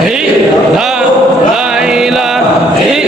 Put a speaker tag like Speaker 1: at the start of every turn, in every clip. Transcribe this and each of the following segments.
Speaker 1: Hey, la, la, la he.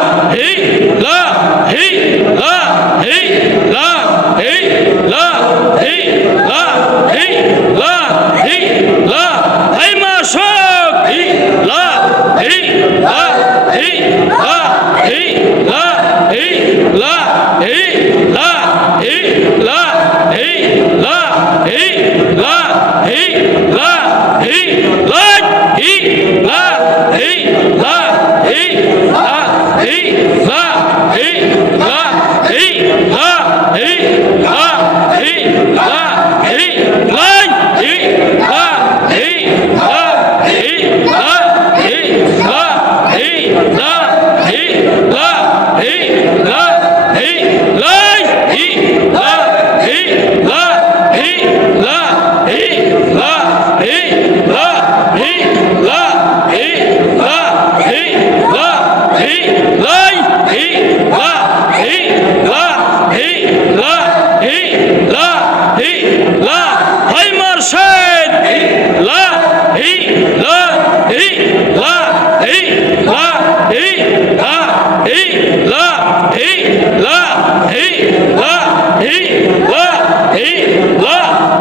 Speaker 1: Hey, love!